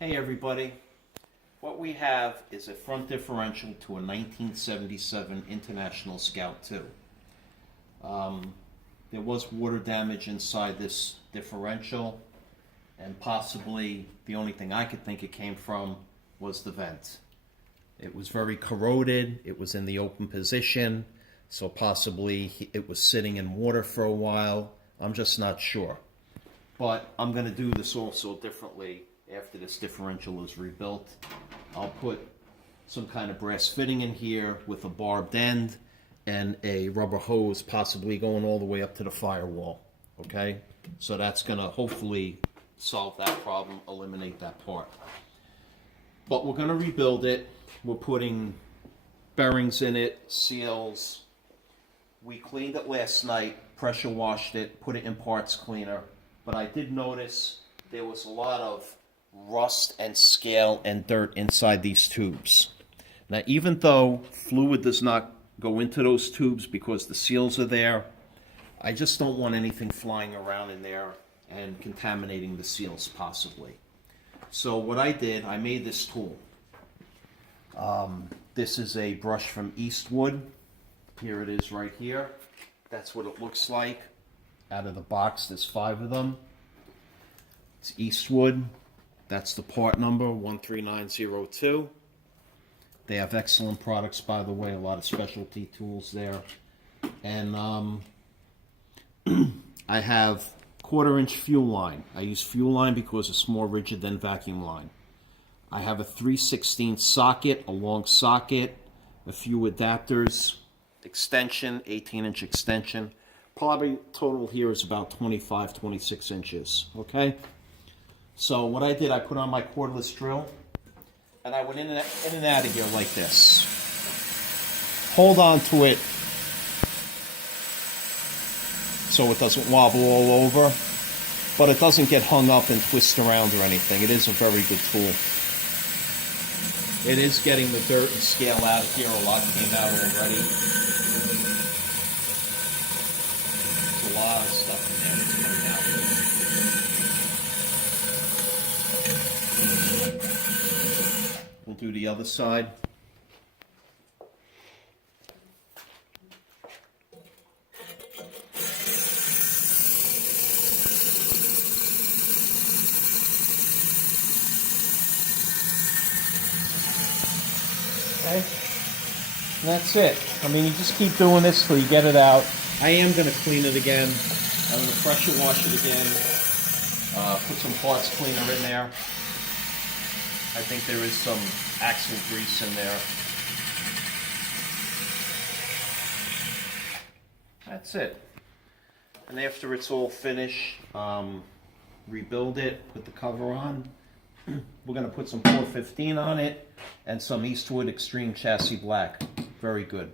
Hey everybody, what we have is a front differential to a 1977 International Scout 2. There was water damage inside this differential, and possibly the only thing I could think it came from was the vent. It was very corroded, it was in the open position, so possibly it was sitting in water for a while. I'm just not sure. But I'm going to do this also differently after this differential is rebuilt. I'll put some kind of brass fitting in here with a barbed end and a rubber hose possibly going all the way up to the firewall. Okay? So that's going to hopefully solve that problem, eliminate that part. But we're going to rebuild it. We're putting bearings in it, seals. We cleaned it last night, pressure washed it, put it in parts cleaner. But I did notice there was a lot of rust and scale and dirt inside these tubes. Now, even though fluid does not go into those tubes because the seals are there, I just don't want anything flying around in there and contaminating the seals possibly. So what I did, I made this tool. This is a brush from Eastwood. Here it is right here. That's what it looks like. Out of the box, there's 5 of them. It's Eastwood. That's the part number, 13902. They have excellent products, by the way, a lot of specialty tools there. And I have 1/4-inch fuel line. I use fuel line because it's more rigid than vacuum line. I have a 3/16 socket, a long socket, a few adapters, extension, 18-inch extension. Probably total here is about 25, 26 inches, okay? So what I did, I put on my cordless drill, and I went in and out of here like this. Hold on to it so it doesn't wobble all over, but it doesn't get hung up and twist around or anything. It is a very good tool. It is getting the dirt and scale out of here. A lot came out already. There's a lot of stuff in there that's coming out. We'll do the other side. Okay, and that's it. I mean, you just keep doing this till you get it out. I am going to clean it again. I'm going to pressure wash it again. Put some parts cleaner in there. I think there is some axle grease in there. That's it. And after it's all finished, rebuild it, put the cover on. We're going to put some 415 on it and some Eastwood Extreme Chassis Black. Very good.